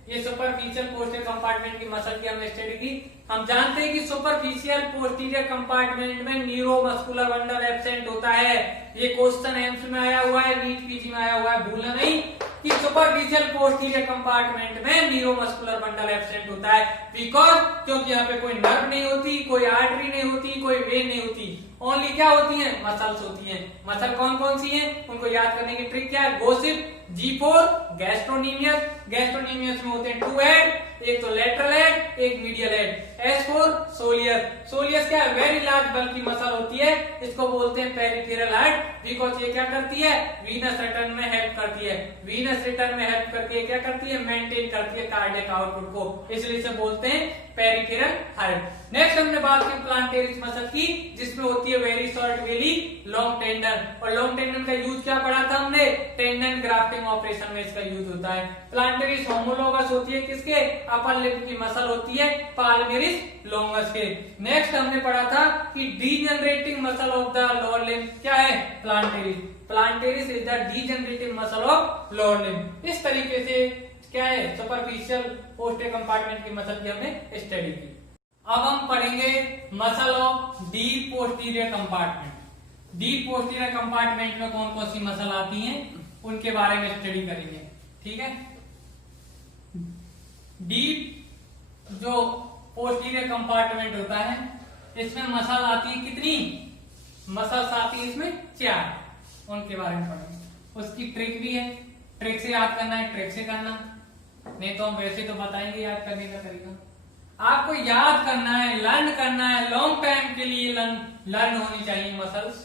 ये सुपरफिशियल पोस्टीरियर कंपार्टमेंट की मसल की हमने स्टडी की। हम जानते हैं कि सुपरफिशियल पोस्टीरियर कंपार्टमेंट में न्यूरोमस्कुलर बंडल एब्सेंट होता है। ये क्वेश्चन एम्स में आया हुआ है, नीट पीजी में आया हुआ है, भूलना नहीं कि सुपरफिशियल पोस्टीरियर कंपार्टमेंट में न्यूरोमस्कुलर बंडल एब्सेंट होता है। बिकॉज क्योंकि यहाँ पे कोई नर्व नहीं होती, कोई आर्टरी नहीं होती, कोई वेन नहीं होती। ओनली क्या होती है, मसल्स होती हैं। मसल कौन कौन सी हैं, उनको याद करने की ट्रिक क्या है, गोसिप, G4 गैस्ट्रोनीमियस, गैस्ट्रोनीमियस में होते हैं 2 हेड, एक तो लेटरल हेड, एक medial head. S4 soleus, soleus क्या है, वेरी लार्ज बल्कि मसल होती है, इसको बोलते हैं पेरिफेरल हेड, बिकॉज ये क्या करती है, वीनस रिटर्न में हेल्प करती है, वीनस रिटर्न में हेल्प करती है, क्या करती है, मेंटेन करती है कार्डियक आउटपुट को, इसलिए इसे बोलते हैं पेरिफेरल हेड। नेक्स्ट हमने बात की प्लांटेरिस मसल की, जिसमें होती है वेरी शॉर्ट वेली लॉन्ग टेंडन, और लॉन्ग टेंडन का यूज क्या पढ़ा था हमने, टेंडन ग्राफ्टिंग ऑपरेशन में इसका यूज होता है। प्लांटेरिस होमोलोगस होती है किसके, अपर लिप की मसल होती है पाल्मेरिस लॉन्गस के। नेक्स्ट हमने पढ़ा था कि degenerating muscle of the lower limb क्या है, plantaris, plantaris is the degenerating muscle of lower limb. इस तरीके से क्या है, सुपरफिशियल पोस्टे कंपार्टमेंट की मसल की हमने स्टडी की। अब हम पढ़ेंगे muscle of deep posterior compartment. Deep posterior compartment में कौन कौन सी मसल आती हैं, उनके बारे में स्टडी करेंगे, ठीक है। डीप जो पोस्टीरियर कंपार्टमेंट होता है, इसमें मसल आती है कितनी, मसल्स आती है इसमें 4, उनके बारे में पढ़ेंगे। उसकी ट्रिक भी है, ट्रिक से याद करना है, ट्रिक से करना, नहीं तो हम वैसे तो बताएंगे याद करने का तरीका। आपको याद करना है, लर्न करना है, लॉन्ग टाइम के लिए लर्न होनी चाहिए मसल्स।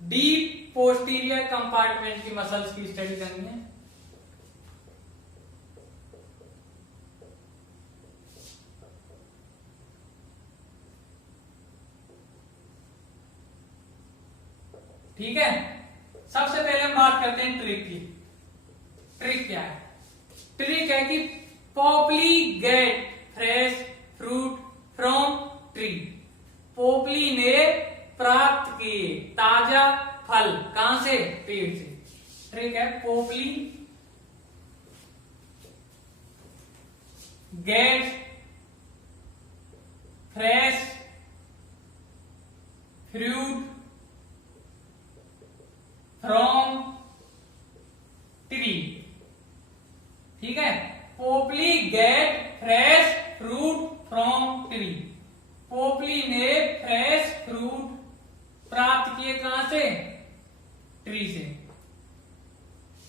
डीप पोस्टीरियर कंपार्टमेंट की मसल्स की स्टडी करनी है। ठीक है, सबसे पहले हम बात करते हैं ट्रिक की। ट्रिक क्या है, ट्रिक है कि Popli gate fresh fruit from tree, Popli ने प्राप्त किए ताजा फल कहां से, पेड़ से। ट्रिक है Popli gate fresh fruit from tree, ठीक है। Popli gate fresh fruit from tree, Popli ने फ्रेश फ्रूट प्राप्त किए कहां से, ट्री से,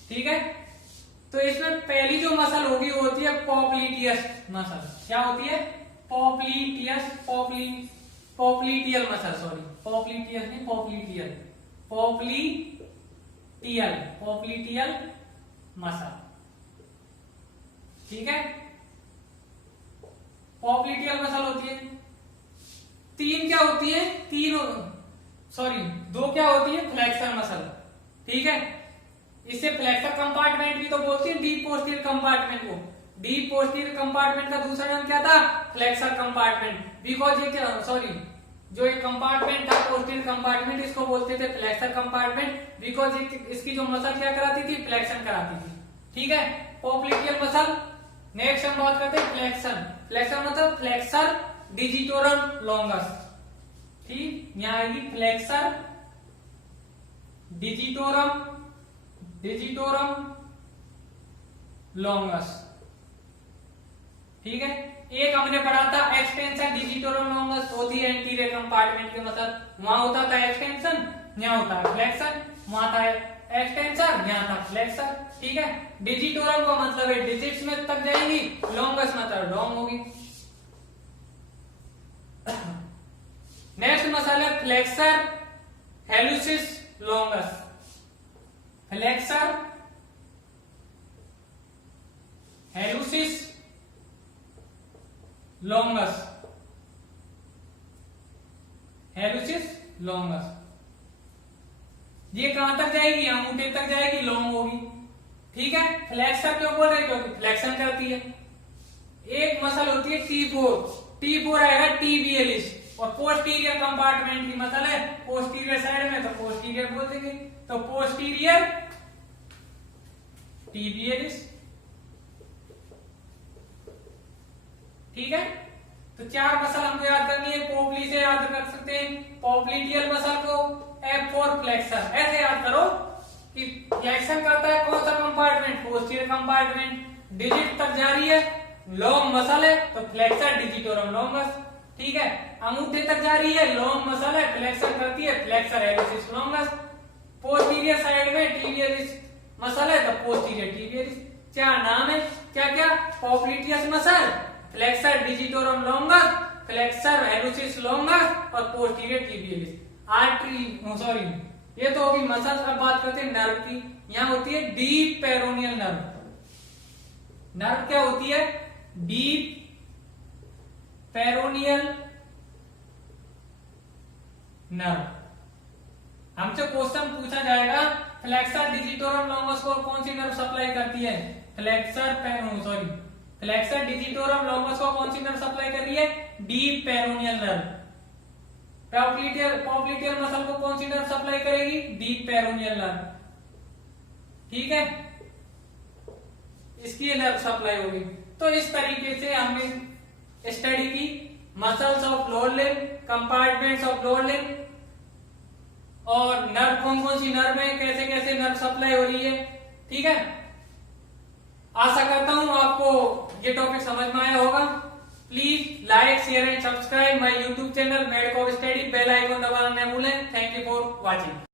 ठीक है। तो इसमें पहली जो मसल होगी वो होती है पॉप्लिटियस मसल। क्या होती है, popliteus, popliteal muscle, sorry popliteus नहीं, पॉप्लिटियल, पॉप्लिटियल मसल, ठीक है। पॉप्लिटियल मसल होती है, 3 क्या होती है, 2 क्या होती है, फ्लेक्सर मसल, ठीक है। इसे फ्लेक्सर कंपार्टमेंट भी तो बोलते हैं डीप पोस्टीरियर कंपार्टमेंट को। डीप पोस्टीरियर कंपार्टमेंट का दूसरा नाम क्या था, फ्लेक्सर कंपार्टमेंट, बिकॉज ये क्या, जो एक कंपार्टमेंट था पोस्टीरियर कंपार्टमेंट, इसको बोलते थे फ्लेक्सर कंपार्टमेंट, बिकॉज इसकी जो मसल क्या कराती थी, फ्लेक्शन कराती थी, ठीक है। Popliteal muscle. नेक्स्ट हम बात करते हैं फ्लेक्शन। फ्लेक्शन मतलब फ्लेक्सर डिजिटोरम लॉन्गस, ठीक, यहां आएगी फ्लेक्सर डिजिटोरम लॉन्गस, ठीक है। एक हमने पढ़ा था एक्सटेंशन डिजिटोरम लॉन्गस, होती है एंटीरियर कंपार्टमेंट के मसल, वहां होता था एक्सटेंशन, यहां होता है फ्लेक्शन, वहां था एक्सटेंशन, यहां था फ्लेक्सर, ठीक है। डिजिटोरम का मतलब है डिजिट्स में तक जाएगी, लॉन्गस मतलब लॉन्ग होगी। नेक्स्ट मसल है flexor hallucis longus, flexor hallucis longus, hallucis longus, ये कहां तक जाएगी, अंगूठे तक जाएगी, लॉन्ग होगी, ठीक है। फ्लेक्सर क्यों बोल रहे, क्योंकि फ्लेक्शन करती है। एक मसल होती है T4 आएगा टीबियलिस, और पोस्टीरियर कंपार्टमेंट की मसल है पोस्टीरियर साइड में, तो पोस्टीरियर बोल देंगे, तो पोस्टीरियर टीबियलिस, ठीक है। तो 4 मसल हमको याद करनी है, पोपली से याद कर सकते हैं, पॉप्लिटियल मसल को F4 फ्लेक्सर, ऐसे याद करो कि फ्लेक्शन करता है कौन सा कंपार्टमेंट, पोस्टीरियर कंपार्टमेंट, डिजिट तक जा रही है, लॉन्ग मसल है, तो फ्लेक्सर डिजिटोरम लॉन्गस, ठीक है। अंगूठे तक जा रही है, लॉन्ग मसल है, फ्लेक्सर करती है, flexor hallucis longus. Posterior side में टिबियलिस मसल है, तो पोस्टीरियर टिबियलिस। चार नाम है, क्या क्या? Popliteus muscle, flexor digitorum longus, flexor hallucis longus और पोस्टीरियर टिबियलिस। आर्टरी सॉरी, ये तो होगी मसल। अब बात करते हैं नर्व की। यहाँ होती है डीप पेरोनियल नर्व। नर्व क्या होती है? Deep peroneal nerve. हमसे क्वेश्चन पूछा जाएगा फ्लेक्सर डिजिटोरम लॉन्गस को कौन सी नर्व सप्लाई करती है? फ्लेक्सर डिजिटोरम लॉन्गस को कौन सी नर्व सप्लाई कर रही है? Deep peroneal nerve. Popliteus muscle को कौन सी नर्व सप्लाई करेगी? Deep peroneal nerve. ठीक है, इसकी नर्व सप्लाई होगी। तो इस तरीके से हमने स्टडी की muscles of lower limb, compartments of lower limb, और नर्व कौन कौन सी नर्व है, कैसे कैसे नर्व सप्लाई हो रही है। ठीक है, आशा करता हूं आपको ये टॉपिक समझ में आया होगा। Please like, share and subscribe my YouTube channel Medcov study. Bell icon दबाना न भूलें। Thank you for watching.